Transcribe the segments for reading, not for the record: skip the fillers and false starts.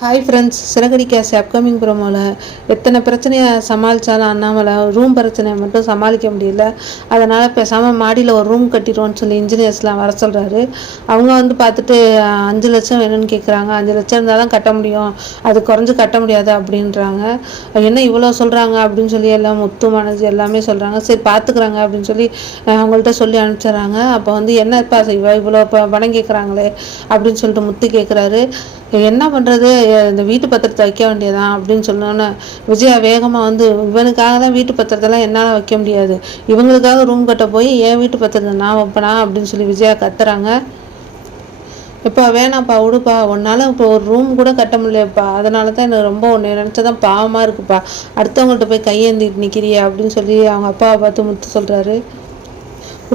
Hi friends, சிறகடிக்காசி upcoming ப்ரோமோவில் எத்தனை பிரச்சனையை சமாளித்தாலும் Annamalai room பிரச்சனையை மட்டும் சமாளிக்க முடியல. அதனால் பேசாமல் மாடியில் ஒரு ரூம் கட்டிடுவோன்னு சொல்லி இன்ஜினியர்ஸ்லாம் வர சொல்கிறாரு. அவங்க பார்த்துட்டு 5 லட்சம் வேணும்னு கேட்குறாங்க. 5 லட்சம் இருந்தால் தான் கட்ட முடியும், அது குறைஞ்சி கட்ட முடியாது அப்படின்றாங்க. என்ன இவ்வளோ சொல்கிறாங்க அப்படின்னு சொல்லி எல்லாம் முத்து மனோஜ் எல்லாமே சொல்கிறாங்க. சரி பார்த்துக்குறாங்க அப்படின்னு சொல்லி அவங்கள்ட்ட சொல்லி அனுப்பிச்சிட்றாங்க. அப்போ என்னப்பா செய்வா, இவ்வளோ பணம் கேட்குறாங்களே அப்படின்னு சொல்லிட்டு முத்து கேட்குறாரு. என்ன பண்ணுறது, இந்த வீட்டு பத்திரத்தை வைக்க வேண்டியதான் அப்படின்னு சொன்னோன்னே விஜயா வேகமாக இவனுக்காக தான் வீட்டு பத்திரத்தெல்லாம் என்னால் வைக்க முடியாது, இவங்களுக்காக ரூம் கட்ட போய் என் வீட்டு பத்திரத்தை நான் வைப்பேனா அப்படின்னு சொல்லி விஜயா கத்துறாங்க. இப்போ வேணாம்ப்பா விடுப்பா, உன்னால் இப்போ ஒரு ரூம் கூட கட்ட முடியலப்பா, அதனால தான் எனக்கு ரொம்ப ஒன்று நினச்சதான் பாவமாக இருக்குப்பா, அடுத்தவங்கள்ட்ட போய் கையேந்திட்டு நிற்கிறியா அப்படின்னு சொல்லி அவங்க அப்பாவை பார்த்து முத்து சொல்கிறாரு.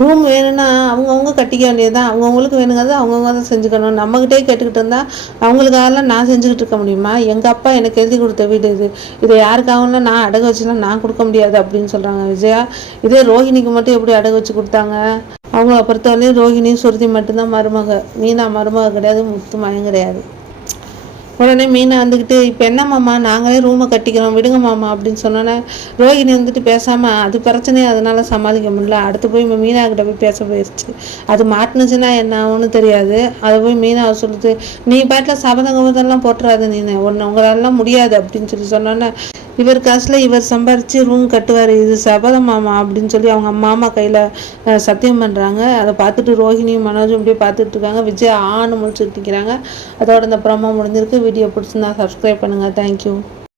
ரூம் வேணும்னா அவங்கவுங்க கட்டிக்க வேண்டியது தான், அவங்கவுங்களுக்கு வேணுங்கிறது அவங்கவுங்க தான் செஞ்சுக்கணும். நம்மகிட்டே கேட்டுக்கிட்டு இருந்தால் அவங்களுக்காகலாம் நான் செஞ்சுக்கிட்டு இருக்க முடியுமா? எங்கள் அப்பா எனக்கு எழுதி கொடுத்த வீடு இதை யாருக்காகலாம் நான் அடகு வச்சுலாம் நான் கொடுக்க முடியாது அப்படின்னு சொல்கிறாங்க விஜயா. இதே ரோஹிணிக்கு மட்டும் எப்படி அடகு வச்சு கொடுத்தாங்க? அவங்கள பொறுத்தவரையும் ரோஹிணியும் சுருதி மட்டும்தான் மருமக, மீனா மருமக கிடையாது, முத்து மயம் கிடையாது. உடனே மீனா இப்போ என்ன மாமா, நாங்களே ரூமை கட்டிக்கிறோம் விடுங்க மாமா அப்படின்னு சொன்னோன்னே ரோஹிணி பேசாமல் அது பிரச்சனையே அதனால் சமாளிக்க முடியல, அடுத்து போய் மீனா கிட்ட போய் பேச போயிடுச்சு. அது மாட்டினுச்சுன்னா என்ன ஆகும்னு தெரியாது. அதை போய் மீனாவை சொல்லுது, நீ பாட்டில் சபதம் கபதெல்லாம் போட்டுறாது, உங்களாலாம் முடியாது அப்படின்னு சொல்லி சொன்னோன்னே இவர் காசில் இவர் சம்பாரித்து ரூம் கட்டுவார், இது சபதம் மாமா அப்படின்னு சொல்லி அவங்க மாமா கையில் சத்தியம் பண்ணுறாங்க. அதை பார்த்துட்டு ரோஹிணியும் மனோஜும் அப்படியே பார்த்துட்டு இருக்காங்க. விஜய் ஆணு முடிச்சுட்டு நிற்கிறாங்க. அதோட இந்த ப்ரோமோ முடிஞ்சிருக்கு. வீடியோ பிடிச்சிருந்தா சப்ஸ்கிரைப் பண்ணுங்கள். தேங்க்யூ.